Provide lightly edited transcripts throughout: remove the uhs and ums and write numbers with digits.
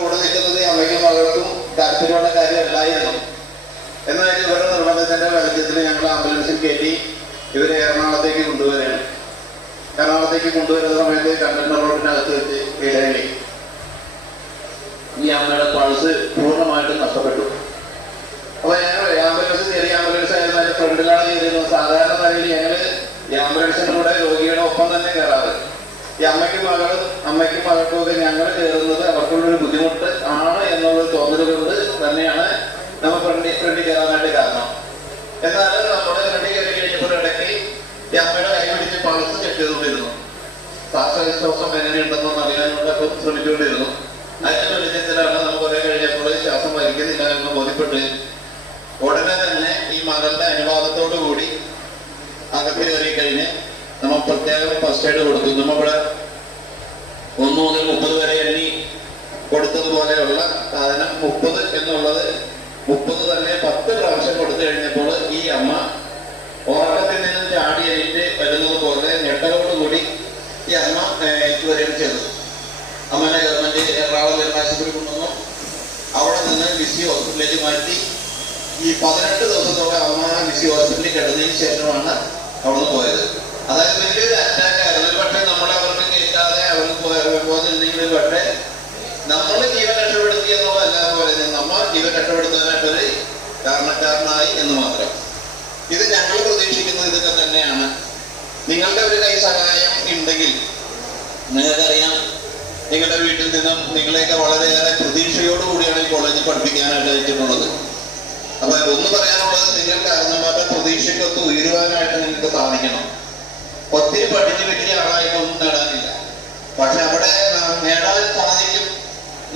കൂടെ നിൽക്കുന്നത് അമ്മയ്ക്കും മകൾക്കും താല്പര്യമുള്ള കാര്യമല്ലായിരുന്നു. എന്നാൽ ഇവരുടെ നിർബന്ധത്തിന്റെ വെളിച്ചത്തിൽ ഞങ്ങൾ ആംബുലൻസിൽ കയറ്റി ഇവരെ എറണാകുളത്തേക്ക് കൊണ്ടുവരികയാണ്. എറണാകുളത്തേക്ക് കൊണ്ടുവരുന്ന സമയത്ത് കണ്ടന്റർ റോഡിനകത്ത് വെച്ച് ഇടയിൽ ഈ അമ്മയുടെ പൾസ് പൂർണ്ണമായിട്ടും നഷ്ടപ്പെട്ടു. അപ്പൊ ഞങ്ങൾ ആംബുലൻസ് ചെറിയ ആംബുലൻസ് ആയിരുന്നു, അതിന്റെ ഫ്രണ്ടിലാണ് ചെയ്തിരുന്നത്. സാധാരണ നിലയിൽ ഞങ്ങൾ ഈ ആംബുലൻസിന്റെ കൂടെ രോഗിയുടെ ഒപ്പം തന്നെ കയറാറ്. ഈ അമ്മയ്ക്കും മകൾക്കും ഒക്കെ ഞങ്ങൾ കയറുന്നത് അവർക്കുള്ളൊരു ബുദ്ധിമുട്ട് ആണ് എന്നുള്ളത് തോന്നലുകൊണ്ട് തന്നെയാണ് നമ്മൾ ഫ്രണ്ടിൽ കയറാനായിട്ട് കാരണം. എന്നാൽ നമ്മുടെ ഫ്രണ്ടിൽ കയറി കഴിഞ്ഞപ്പോൾ ഇടയ്ക്ക് ഈ അമ്മയുടെ കൈ പിടിച്ച് പൾസ് ചെക്ക് ചെയ്തുകൊണ്ടിരുന്നു. ശ്വാസവിശ്വാസം എങ്ങനെയുണ്ടെന്നൊന്ന് അറിയാനുള്ള ശ്രമിച്ചുകൊണ്ടിരുന്നു. അതിന്റെ വെളിച്ചത്തിലാണ് നമുക്ക് കുറെ കഴിഞ്ഞപ്പോൾ ശ്വാസം വലിക്കുന്നില്ല എന്ന് ബോധ്യപ്പെട്ട് ഉടനെ തന്നെ ഈ മകളുടെ അനുവാദത്തോടു കൂടി അകത്ത് കയറി കഴിഞ്ഞ് നമ്മൾ പ്രത്യേകം ഫസ്റ്റ് എയ്ഡ് കൊടുത്തു. നമ്മളിവിടെ 1 മുതൽ 30 വരെ എണ്ണി കൊടുത്തതുപോലെയുള്ള സാധനം 30 എന്നുള്ളത് 30 തന്നെ 10 പ്രാവശ്യം കൊടുത്തു കഴിഞ്ഞപ്പോൾ ഈ അമ്മ ഉറക്കത്തിൽ നിന്ന് ചാടി എണീറ്റ് വരുന്നത് പോലെ ഞെട്ടലോടുകൂടി ഈ അമ്മ വരികയും ചെയ്തു. അമ്മനെ ഗവൺമെന്റ് എറണാകുളം നെടുമ്പാശ്ശേരി കൊണ്ടുവന്നു. അവിടെ നിന്ന് വിസി ഹോസ്പിറ്റലിലേക്ക് മാറ്റി. ഈ 18 ദിവസത്തോടെ അമ്മ വിസി ഹോസ്പിറ്റലിൽ കിടന്നതിന് ശേഷമാണ് അവിടുന്ന് പോയത്. അതായത് വലിയൊരു അറ്റാക്ക് ആയിരുന്നു. ഒരു പക്ഷേ നമ്മളെ അവർക്ക് കേൾക്കാതെ അവർക്ക് പോകുന്നുണ്ടെങ്കിൽ പക്ഷേ നമ്മൾ ജീവൻ രക്ഷപ്പെടുത്തി എന്നുള്ളതല്ല പറയുന്നത്, നമ്മൾ ജീവൻ രക്ഷപ്പെടുത്താനായിട്ടൊരു കാരണക്കാരനായി എന്ന് മാത്രം. ഇത് ഞങ്ങൾ പ്രതീക്ഷിക്കുന്നത് ഇതൊക്കെ തന്നെയാണ്. നിങ്ങളുടെ ഒരു കൈ സഹായം ഉണ്ടെങ്കിൽ നിങ്ങൾക്കറിയാം, നിങ്ങളുടെ വീട്ടിൽ നിന്നും നിങ്ങളെയൊക്കെ വളരെയേറെ പ്രതീക്ഷയോടുകൂടിയാണ് ഈ കോളേജിൽ പഠിപ്പിക്കാനായിട്ട് അയച്ചിട്ടുള്ളത്. അപ്പൊ ഒന്ന് പറയാനുള്ളത്, നിങ്ങൾ കാരണന്മാരുടെ പ്രതീക്ഷയ്ക്കൊത്ത് ഉയരുവാനായിട്ട് നിങ്ങൾക്ക് സാധിക്കണം. ഒത്തിരി പഠിച്ച് വലിയ ആളായിട്ടൊന്നും നേടാനില്ല, പക്ഷെ അവിടെ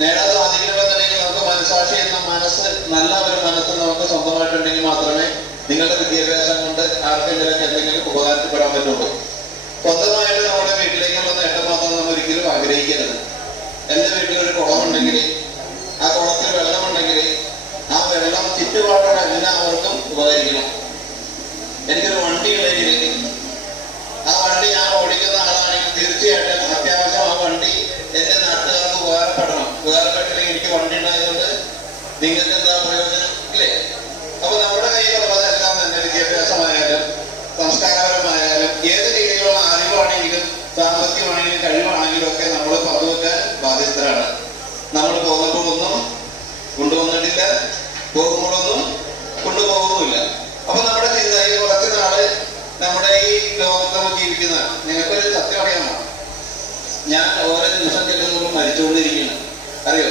നേടാൻ സാധിക്കണമെന്നുണ്ടെങ്കിൽ നമുക്ക് മനസാക്ഷി എന്ന മനസ്സ്, നല്ല ഒരു മനസ്സ് നമുക്ക് സ്വന്തമായിട്ടുണ്ടെങ്കിൽ മാത്രമേ നിങ്ങളുടെ വിദ്യാഭ്യാസം കൊണ്ട് ആർക്കെങ്കിലും എന്തെങ്കിലും ഉപകാരപ്പെടാൻ പറ്റുള്ളൂ. സ്വന്തമായിട്ട് നമ്മുടെ വീട്ടിലേക്കുള്ള നേട്ടം മാത്രം നമ്മൾ ഒരിക്കലും ആഗ്രഹിക്കരുത്. എന്റെ വീട്ടിലൊരു കുളമുണ്ടെങ്കിൽ, ആ കുളത്തിൽ വെള്ളമുണ്ടെങ്കിൽ ആ വെള്ളം ചുറ്റുപാടുള്ള എല്ലാവർക്കും ഉപകരിക്കണം. എനിക്കൊരു വണ്ടി ഉണ്ടെങ്കിൽ ആ വണ്ടി ഞാൻ ഓടിക്കുന്ന ആളാണെങ്കിൽ തീർച്ചയായിട്ടും അത്യാവശ്യം ആ വണ്ടി എന്റെ നാട്ടുകാർക്ക് ഉപകാരപ്പെട്ടില്ലെങ്കിൽ എനിക്ക് വണ്ടി ഉണ്ടായതുകൊണ്ട് നിങ്ങൾക്ക് എന്താ പ്രയോജനം ഇല്ലേ? അപ്പൊ നമ്മുടെ കയ്യിലുള്ളതെല്ലാം തന്നെ വിദ്യാഭ്യാസമായാലും സംസ്കാരപരമായാലും ഏത് രീതിയിലുള്ള അറിവാണെങ്കിലും സാമ്പത്തികമാണെങ്കിലും കഴിവാണെങ്കിലും ഒക്കെ നമ്മൾ പങ്കുവെക്കാൻ ബാധ്യസ്ഥരാണ്. നമ്മൾ പോകുമ്പോഴൊന്നും കൊണ്ടുവന്നിട്ടില്ല, പോകുമ്പോഴൊന്നും കൊണ്ടുപോകുന്നില്ല. അപ്പൊ നമ്മുടെ ചിന്ത ഈ കുറച്ച് നാള് നമ്മുടെ ഈ ലോകത്ത് ജീവിക്കുന്ന നിങ്ങൾക്കൊരു സത്യം അറിയാമോ? ഞാൻ ഓരോ നിമിഷം ചെല്ലുന്നതും മരിച്ചുകൊണ്ടിരിക്കുന്നു, അറിയോ?